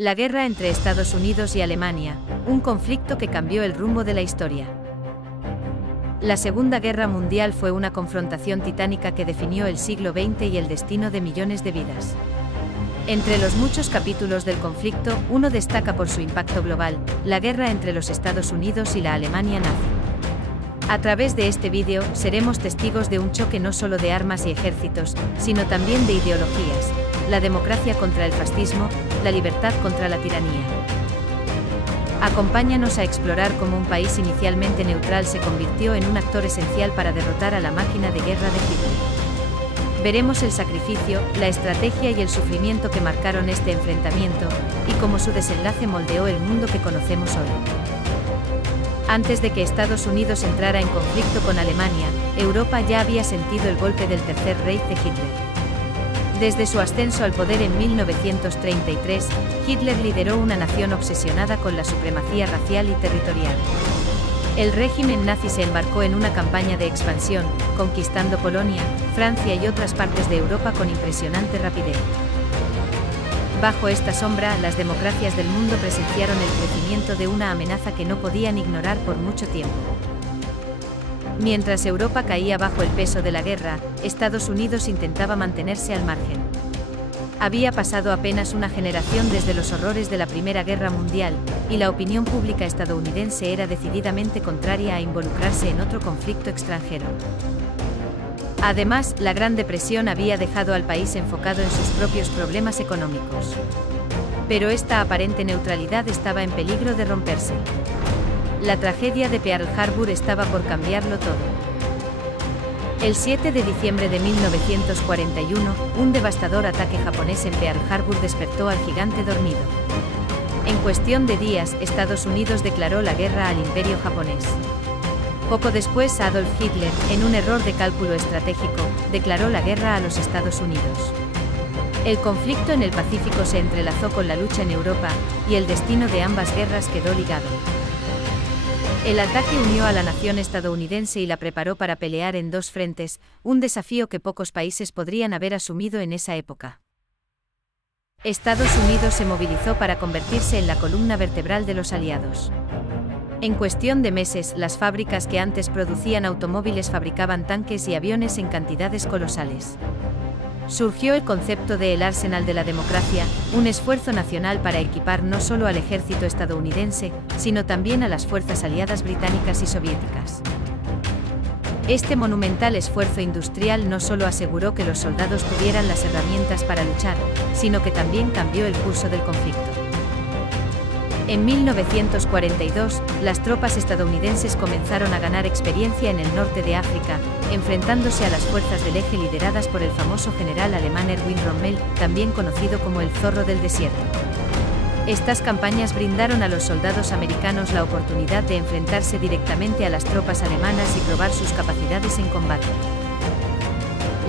La guerra entre Estados Unidos y Alemania, un conflicto que cambió el rumbo de la historia. La Segunda Guerra Mundial fue una confrontación titánica que definió el siglo XX y el destino de millones de vidas. Entre los muchos capítulos del conflicto, uno destaca por su impacto global, la guerra entre los Estados Unidos y la Alemania nazi. A través de este vídeo, seremos testigos de un choque no solo de armas y ejércitos, sino también de ideologías, la democracia contra el fascismo, la libertad contra la tiranía. Acompáñanos a explorar cómo un país inicialmente neutral se convirtió en un actor esencial para derrotar a la máquina de guerra de Hitler. Veremos el sacrificio, la estrategia y el sufrimiento que marcaron este enfrentamiento, y cómo su desenlace moldeó el mundo que conocemos hoy. Antes de que Estados Unidos entrara en conflicto con Alemania, Europa ya había sentido el golpe del Tercer Reich de Hitler. Desde su ascenso al poder en 1933, Hitler lideró una nación obsesionada con la supremacía racial y territorial. El régimen nazi se embarcó en una campaña de expansión, conquistando Polonia, Francia y otras partes de Europa con impresionante rapidez. Bajo esta sombra, las democracias del mundo presenciaron el crecimiento de una amenaza que no podían ignorar por mucho tiempo. Mientras Europa caía bajo el peso de la guerra, Estados Unidos intentaba mantenerse al margen. Había pasado apenas una generación desde los horrores de la Primera Guerra Mundial, y la opinión pública estadounidense era decididamente contraria a involucrarse en otro conflicto extranjero. Además, la Gran Depresión había dejado al país enfocado en sus propios problemas económicos. Pero esta aparente neutralidad estaba en peligro de romperse. La tragedia de Pearl Harbor estaba por cambiarlo todo. El 7 de diciembre de 1941, un devastador ataque japonés en Pearl Harbor despertó al gigante dormido. En cuestión de días, Estados Unidos declaró la guerra al Imperio japonés. Poco después, Adolf Hitler, en un error de cálculo estratégico, declaró la guerra a los Estados Unidos. El conflicto en el Pacífico se entrelazó con la lucha en Europa, y el destino de ambas guerras quedó ligado. El ataque unió a la nación estadounidense y la preparó para pelear en dos frentes, un desafío que pocos países podrían haber asumido en esa época. Estados Unidos se movilizó para convertirse en la columna vertebral de los aliados. En cuestión de meses, las fábricas que antes producían automóviles fabricaban tanques y aviones en cantidades colosales. Surgió el concepto de el Arsenal de la Democracia, un esfuerzo nacional para equipar no solo al ejército estadounidense, sino también a las fuerzas aliadas británicas y soviéticas. Este monumental esfuerzo industrial no solo aseguró que los soldados tuvieran las herramientas para luchar, sino que también cambió el curso del conflicto. En 1942, las tropas estadounidenses comenzaron a ganar experiencia en el norte de África, enfrentándose a las fuerzas del eje lideradas por el famoso general alemán Erwin Rommel, también conocido como el Zorro del Desierto. Estas campañas brindaron a los soldados americanos la oportunidad de enfrentarse directamente a las tropas alemanas y probar sus capacidades en combate.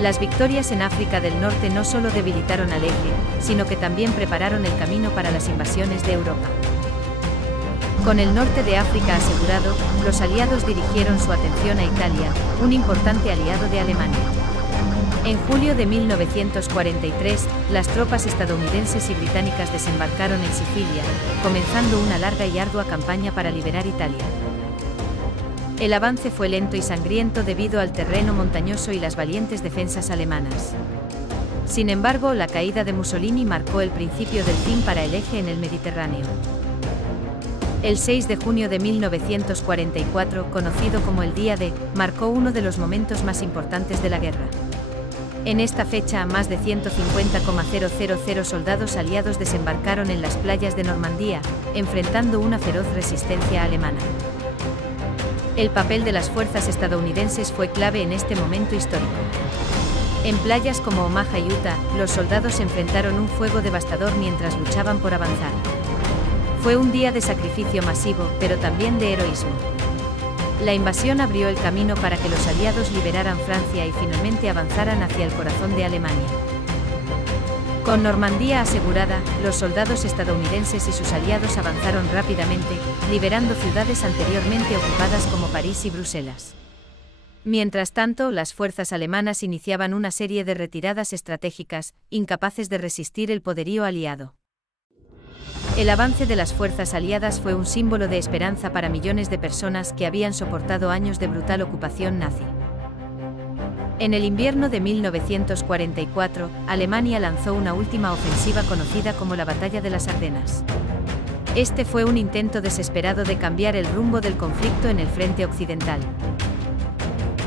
Las victorias en África del Norte no solo debilitaron al eje, sino que también prepararon el camino para las invasiones de Europa. Con el norte de África asegurado, los aliados dirigieron su atención a Italia, un importante aliado de Alemania. En julio de 1943, las tropas estadounidenses y británicas desembarcaron en Sicilia, comenzando una larga y ardua campaña para liberar Italia. El avance fue lento y sangriento debido al terreno montañoso y las valientes defensas alemanas. Sin embargo, la caída de Mussolini marcó el principio del fin para el eje en el Mediterráneo. El 6 de junio de 1944, conocido como el Día D, marcó uno de los momentos más importantes de la guerra. En esta fecha, más de 150,000 soldados aliados desembarcaron en las playas de Normandía, enfrentando una feroz resistencia alemana. El papel de las fuerzas estadounidenses fue clave en este momento histórico. En playas como Omaha y Utah, los soldados enfrentaron un fuego devastador mientras luchaban por avanzar. Fue un día de sacrificio masivo, pero también de heroísmo. La invasión abrió el camino para que los aliados liberaran Francia y finalmente avanzaran hacia el corazón de Alemania. Con Normandía asegurada, los soldados estadounidenses y sus aliados avanzaron rápidamente, liberando ciudades anteriormente ocupadas como París y Bruselas. Mientras tanto, las fuerzas alemanas iniciaban una serie de retiradas estratégicas, incapaces de resistir el poderío aliado. El avance de las fuerzas aliadas fue un símbolo de esperanza para millones de personas que habían soportado años de brutal ocupación nazi. En el invierno de 1944, Alemania lanzó una última ofensiva conocida como la Batalla de las Ardenas. Este fue un intento desesperado de cambiar el rumbo del conflicto en el frente occidental.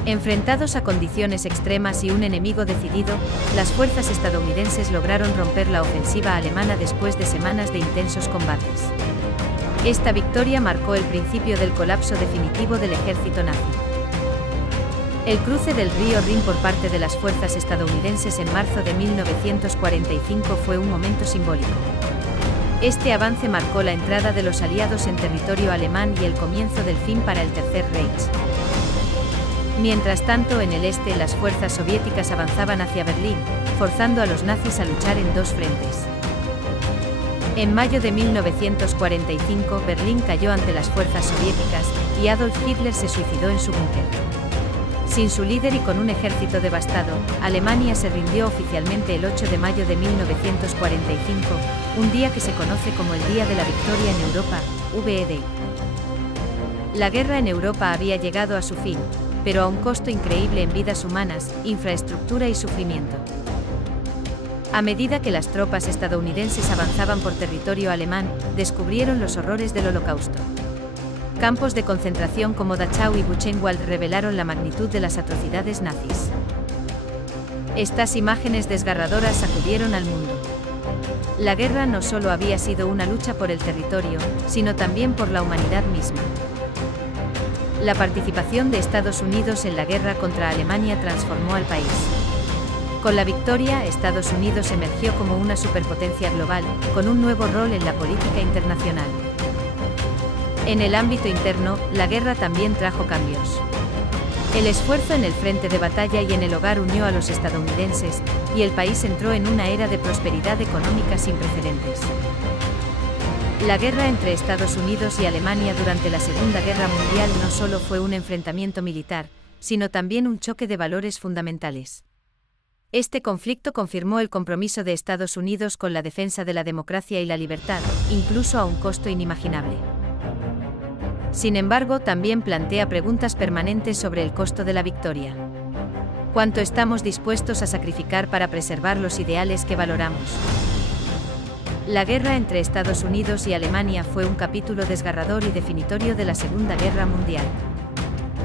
Enfrentados a condiciones extremas y un enemigo decidido, las fuerzas estadounidenses lograron romper la ofensiva alemana después de semanas de intensos combates. Esta victoria marcó el principio del colapso definitivo del ejército nazi. El cruce del río Rin por parte de las fuerzas estadounidenses en marzo de 1945 fue un momento simbólico. Este avance marcó la entrada de los aliados en territorio alemán y el comienzo del fin para el Tercer Reich. Mientras tanto, en el este, las fuerzas soviéticas avanzaban hacia Berlín, forzando a los nazis a luchar en dos frentes. En mayo de 1945, Berlín cayó ante las fuerzas soviéticas, y Adolf Hitler se suicidó en su búnker. Sin su líder y con un ejército devastado, Alemania se rindió oficialmente el 8 de mayo de 1945, un día que se conoce como el Día de la Victoria en Europa, VD. La guerra en Europa había llegado a su fin, pero a un costo increíble en vidas humanas, infraestructura y sufrimiento. A medida que las tropas estadounidenses avanzaban por territorio alemán, descubrieron los horrores del Holocausto. Campos de concentración como Dachau y Buchenwald revelaron la magnitud de las atrocidades nazis. Estas imágenes desgarradoras sacudieron al mundo. La guerra no solo había sido una lucha por el territorio, sino también por la humanidad misma. La participación de Estados Unidos en la guerra contra Alemania transformó al país. Con la victoria, Estados Unidos emergió como una superpotencia global, con un nuevo rol en la política internacional. En el ámbito interno, la guerra también trajo cambios. El esfuerzo en el frente de batalla y en el hogar unió a los estadounidenses, y el país entró en una era de prosperidad económica sin precedentes. La guerra entre Estados Unidos y Alemania durante la Segunda Guerra Mundial no solo fue un enfrentamiento militar, sino también un choque de valores fundamentales. Este conflicto confirmó el compromiso de Estados Unidos con la defensa de la democracia y la libertad, incluso a un costo inimaginable. Sin embargo, también plantea preguntas permanentes sobre el costo de la victoria. ¿Cuánto estamos dispuestos a sacrificar para preservar los ideales que valoramos? La guerra entre Estados Unidos y Alemania fue un capítulo desgarrador y definitorio de la Segunda Guerra Mundial.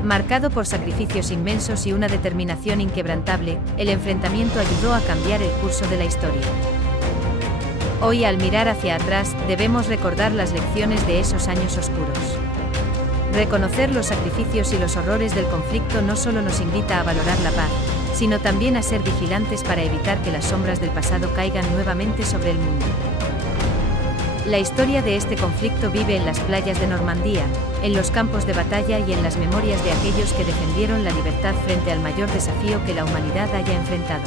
Marcado por sacrificios inmensos y una determinación inquebrantable, el enfrentamiento ayudó a cambiar el curso de la historia. Hoy, al mirar hacia atrás, debemos recordar las lecciones de esos años oscuros. Reconocer los sacrificios y los horrores del conflicto no solo nos invita a valorar la paz, sino también a ser vigilantes para evitar que las sombras del pasado caigan nuevamente sobre el mundo. La historia de este conflicto vive en las playas de Normandía, en los campos de batalla y en las memorias de aquellos que defendieron la libertad frente al mayor desafío que la humanidad haya enfrentado.